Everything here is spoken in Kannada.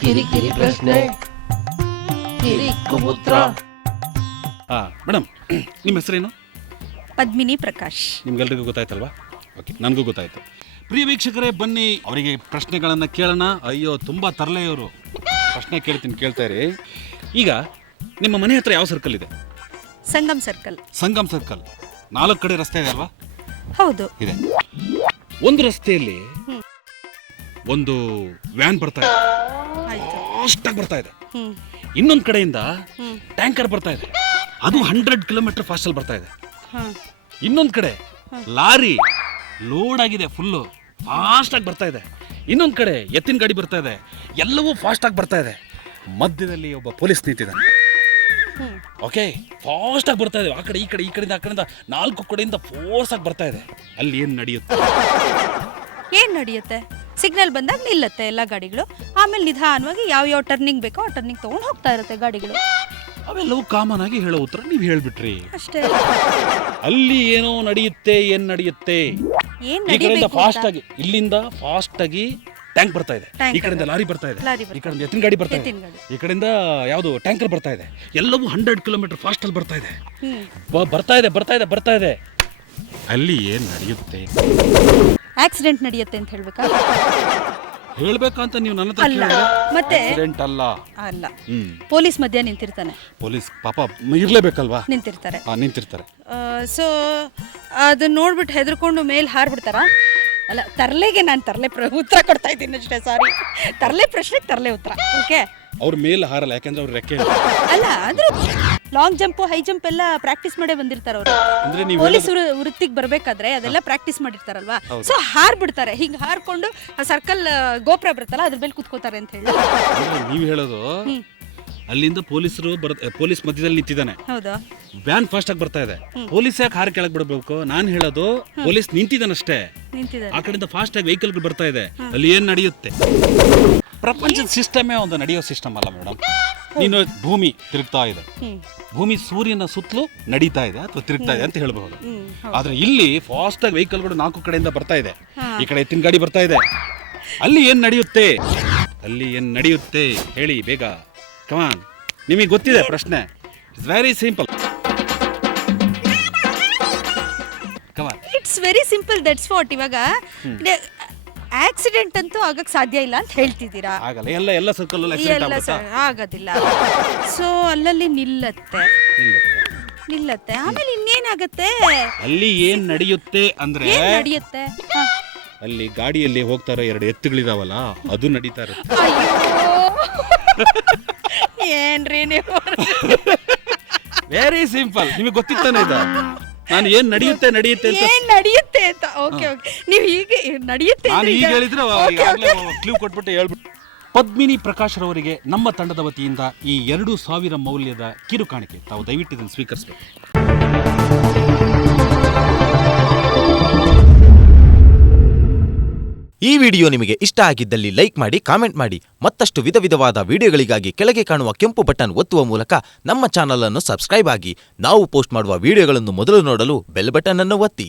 ಕಿರಿಕಿರಿ ಪ್ರಶ್ನೆ ಕಿರಿಕುಪುತ್ರ. ಮೇಡಮ್, ನಿಮ್ಮ ಹೆಸರೇನು? ಪದ್ಮಿನಿ ಪ್ರಕಾಶ್. ನಿಮ್ಗೆಲ್ರಿಗೂ ಗೊತ್ತಾಯ್ತಲ್ವಾ? ಓಕೆ, ನನಗೂ ಗೊತ್ತಾಯ್ತು. ಪ್ರಿಯ ವೀಕ್ಷಕರೇ, ಬನ್ನಿ ಅವರಿಗೆ ಪ್ರಶ್ನೆಗಳನ್ನು ಕೇಳೋಣ. ಅಯ್ಯೋ, ತುಂಬ ತರಲೆಯವರು. ಪ್ರಶ್ನೆ ಕೇಳ್ತಾ ಇರಿ. ಈಗ ನಿಮ್ಮ ಮನೆ ಹತ್ರ ಯಾವ ಸರ್ಕಲ್ ಇದೆ? ಸಂಗಮ್ ಸರ್ಕಲ್. ಸಂಗಮ್ ಸರ್ಕಲ್ 4 ಕಡೆ ರಸ್ತೆ ಇದೆ ಅಲ್ವಾ? ಹೌದು ಇದೆ. ಒಂದು ರಸ್ತೆಯಲ್ಲಿ ಒಂದು ವ್ಯಾನ್ ಬರ್ತಾ ಇದೆ, ಫಾಸ್ಟಾಗಿ ಬರ್ತಾ ಇದೆ. ಇನ್ನೊಂದು ಕಡೆಯಿಂದ ಟ್ಯಾಂಕರ್ ಬರ್ತಾ ಇದೆ, ಅದು 100 ಕಿಲೋಮೀಟರ್ ಫಾಸ್ಟಲ್ಲಿ ಬರ್ತಾ ಇದೆ. ಇನ್ನೊಂದು ಕಡೆ ಲಾರಿ ಲೋಡ್ ಆಗಿದೆ, ಫುಲ್ಲು ಫಾಸ್ಟಾಗಿ ಬರ್ತಾ ಇದೆ. ಇನ್ನೊಂದು ಕಡೆ ಎತ್ತಿನ ಗಾಡಿ ಬರ್ತಾ ಇದೆ, ಎಲ್ಲವೂ ಫಾಸ್ಟಾಗಿ ಬರ್ತಾ ಇದೆ. ಮಧ್ಯದಲ್ಲಿ ಒಬ್ಬ ಪೊಲೀಸ್ ನಿಂತಿದ್ದಾನೆ. ಓಕೆ, ಫಾಸ್ಟಾಗಿ ಬರ್ತಾ ಇದೆ. ಆ ಕಡೆ ಈ ಕಡೆಯಿಂದ ಆ ಕಡೆಯಿಂದ 4 ಕಡೆಯಿಂದ ಫೋರ್ಸ್ ಆಗಿ ಬರ್ತಾ ಇದೆ. ಅಲ್ಲಿ ಏನು ನಡೆಯುತ್ತೆ? ಸಿಗ್ನಲ್ ಬಂದಾಗ ನಿಲ್ಲತ್ತೆ ಎಲ್ಲ ಗಾಡಿಗಳು. ಆಮೇಲೆ ನಿಧಾನವಾಗಿ ಯಾವ ಟರ್ನಿಂಗ್ ಬೇಕೋ ಆ ಟರ್ನಿಂಗ್ ತಗೊಂಡು ಹೋಗ್ತಾ ಇರುತ್ತೆ ಗಾಡಿಗಳು. ಅವೆಲ್ಲವೂ ಕಾಮನ್ ಆಗಿ ಹೇಳೋ ಉತ್ತರ ನೀವು ಹೇಳ್ಬಿಟ್ರಿ ಅಷ್ಟೇ. ಅಲ್ಲಿ ಏನೋ ನಡೆಯುತ್ತೆ. ಈ ಕಡೆಯಿಂದ ಫಾಸ್ಟ್ ಆಗಿ, ಇಲ್ಲಿಂದ ಫಾಸ್ಟ್ ಆಗಿ ಟ್ಯಾಂಕ್ ಬರ್ತಾ ಇದೆ, ಈ ಕಡೆಯಿಂದ ಲಾರಿ ಬರ್ತಾ ಇದೆ, ಈ ಕಡೆಯಿಂದ ಎತ್ತಿನ ಗಾಡಿ ಬರ್ತಾ ಇದೆ, ಈ ಕಡೆಯಿಂದ ಯಾವುದು ಟ್ಯಾಂಕರ್ ಬರ್ತಾ ಇದೆ. ಎಲ್ಲವೂ 100 ಕಿಲೋಮೀಟರ್ ಫಾಸ್ಟ್ ಅಲ್ಲಿ ಬರ್ತಾ ಇದೆ. ಬರ್ತಾ ಇದೆ. ಅಲ್ಲಿ ಏನ್ ನಡೆಯುತ್ತೆ? ಆಕ್ಸಿಡೆಂಟ್ ನಡೆಯುತ್ತೆ ಅಂತ ಹೇಳ್ಬೇಕಂತ ನೀವು ನನ್ನ ಹತ್ರ ಮತ್ತೆ ಆಕ್ಸಿಡೆಂಟ್ ಅಲ್ಲ. ಪೊಲೀಸ್ ಮಧ್ಯ ನಿಂತಿರ್ತಾನೆ. ಪೊಲೀಸ್ ಪಾಪ ಇರ್ಲೇಬೇಕಲ್ವಾ? ನಿಂತಿರ್ತಾರೆ. ಸೊ ಅದನ್ನ ನೋಡ್ಬಿಟ್ಟು ಹೆದರ್ಕೊಂಡು ಮೇಲೆ ಹಾರ್ಬಿಡ್ತಾರ. ಅಲ್ಲ, ತರ್ಲೆಗೆ ನಾನು ಉತ್ತರ ಕೊಡ್ತಾ ಇದ್ದೀನಿ ಅಷ್ಟೇ. ಸಾರಿ, ತರ್ಲೆ ಪ್ರಶ್ನೆಗೆ ತರ್ಲೆ ಉತ್ತರ. ಓಕೆ, ಅವ್ರ ಮೇಲೆ ಹಾರಲ್ಲ, ಯಾಕಂದ್ರೆ ಅವ್ರ ರೆಕ್ಕೆ ಅಲ್ಲ. ಆದ್ರೂ ಲಾಂಗ್ ಜಂಪ್, ಹೈ ಜಂಪ್ ಎಲ್ಲ ಪ್ರಾಕ್ಟೀಸ್ ಮಾಡೇ ಬಂದಿರ್ತಾರೆ ಅವರು. ಪೊಲೀಸ್ ವೃತ್ತಿಗೆ ಬರ್ಬೇಕಾದ್ರೆ ಅದೆಲ್ಲ ಪ್ರಾಕ್ಟೀಸ್ ಮಾಡಿರ್ತಾರಲ್ವಾ. ಸೊ ಹಾರ್ಬಿಡ್ತಾರೆ. ಹಿಂಗ್ ಹಾರ್ಕೊಂಡು ಸರ್ಕಲ್ ಗೋಪುರ ಬರುತ್ತಲ್ಲ, ಅದ್ರ ಮೇಲೆ ಕುತ್ಕೋತಾರೆ ಅಂತ ಹೇಳಿ ನೀವು ಹೇಳೋದು. ಅಲ್ಲಿಂದ ಪೊಲೀಸ್ ಮಧ್ಯದಲ್ಲಿ ನಿಂತಿದ್ದಾನೆ. ಹೌದಾ? ವ್ಯಾನ್ ಫಾಸ್ಟ್ ಆಗಿ ಬರ್ತಾ ಇದೆ. ಪೊಲೀಸ್ ಯಾಕೆ ಹಾರ ಕೆಳಗೆ ಬಿಡಬೇಕು? ನಾನು ಹೇಳೋದು ಪೊಲೀಸ್ ನಿಂತಿದ್ದಾನಷ್ಟೇ. ಆ ಕಡೆಯಿಂದ ಫಾಸ್ಟ್ ಆಗಿ ವೆಹಿಕಲ್ ಬರ್ತಾ ಇದೆ. ಅಲ್ಲಿ ಏನ್ ನಡೆಯುತ್ತೆ? ಪ್ರಪಂಚದ ಸಿಸ್ಟಮೇ ಒಂದು ನಡೆಯೋ ಸಿಸ್ಟಮ್ ಅಲ್ಲ ಮೇಡಮ್. ನೀನು ಭೂಮಿ ತಿರುಗ್ತಾ ಇದೆ, ಭೂಮಿ ಸೂರ್ಯನ ಸುತ್ತಲೂ ನಡೀತಾ ಇದೆ ಅಥವಾ ತಿರುಗ್ತಾ ಇದೆ ಅಂತ ಹೇಳ್ಬಹುದು. ಆದ್ರೆ ಇಲ್ಲಿ ಫಾಸ್ಟ್ ಆಗಿ ವೆಹಿಕಲ್ಗಳು 4 ಕಡೆಯಿಂದ ಬರ್ತಾ ಇದೆ. ಈ ಕಡೆ ಎತ್ತಿನ ಗಾಡಿ ಬರ್ತಾ ಇದೆ. ಅಲ್ಲಿ ಏನ್ ನಡೆಯುತ್ತೆ? ಹೇಳಿ ಬೇಗ, ಕಮಾನ್. ನಿಮಗೆ ಗೊತ್ತಿದೆ ಪ್ರಶ್ನೆ. It's very simple. Come on, it's very simple. That's what. ಇವಾಗ ಆಕ್ಸಿಡೆಂಟ್ ಅಂತೂ ಆಗಕ್ಕೆ ಸಾಧ್ಯ ಇಲ್ಲ ಅಂತ ಹೇಳ್ತಿದ್ದೀರಾ? ಆಗಲ್ಲ. ಎಲ್ಲ ಸರ್ಕಲ್ ಆಗೋದಿಲ್ಲ. ಸೊ ಅಲ್ಲಲ್ಲಿ ನಿಲ್ಲತ್ತೆ. ಆಮೇಲೆ ಇನ್ನೇನಾಗತ್ತೆ? ಅಲ್ಲಿ ಏನ್ ನಡೆಯುತ್ತೆ ಅಂದ್ರೆ, ನಡೆಯುತ್ತೆ ಅಲ್ಲಿ ಗಾಡಿಯಲ್ಲಿ ಹೋಗ್ತಾರ 2 ಎತ್ತುಗಳಿದಾವಲ್ಲ, ಅದು ನಡೀತಾ ಇರುತ್ತೆ. ಏನ್ರಿ ನೀವು? Very simple. ನಿಮಗೆ ಗೊತ್ತಿತ್ತಾನೆ ಇದು? ನಾನು ಏನ್ ನಡೆಯುತ್ತೆ ಅಂತ. ಓಕೆ, ನೀವು ಹೀಗೆ ನಡೆಯುತ್ತೆ ನಾನು ಈಗ ಹೇಳಿದ್ರೆ ಕ್ಲೂ ಕೊಟ್ಬಿಟ್ಟು ಹೇಳ್ಬಿಟ್ಟು. ಪದ್ಮಿನಿ ಪ್ರಕಾಶ್ ರವರಿಗೆ ನಮ್ಮ ತಂಡದ ವತಿಯಿಂದ ಈ 2000 ಮೌಲ್ಯದ ಕಿರು ಕಾಣಿಕೆ. ತಾವು ದಯವಿಟ್ಟು ಇದನ್ನು ಸ್ವೀಕರಿಸಬೇಕು. ಈ ವಿಡಿಯೋ ನಿಮಗೆ ಇಷ್ಟ ಆಗಿದ್ದಲ್ಲಿ ಲೈಕ್ ಮಾಡಿ, ಕಾಮೆಂಟ್ ಮಾಡಿ. ಮತ್ತಷ್ಟು ವಿಧವಿಧವಾದ ವಿಡಿಯೋಗಳಿಗಾಗಿ ಕೆಳಗೆ ಕಾಣುವ ಕೆಂಪು ಬಟನ್ ಒತ್ತುವ ಮೂಲಕ ನಮ್ಮ ಚಾನಲ್ ಅನ್ನು ಸಬ್ಸ್ಕ್ರೈಬ್ ಆಗಿ. ನಾವು ಪೋಸ್ಟ್ ಮಾಡುವ ವಿಡಿಯೋಗಳನ್ನು ಮೊದಲು ನೋಡಲು ಬೆಲ್ ಬಟನ್ ಅನ್ನು ಒತ್ತಿ.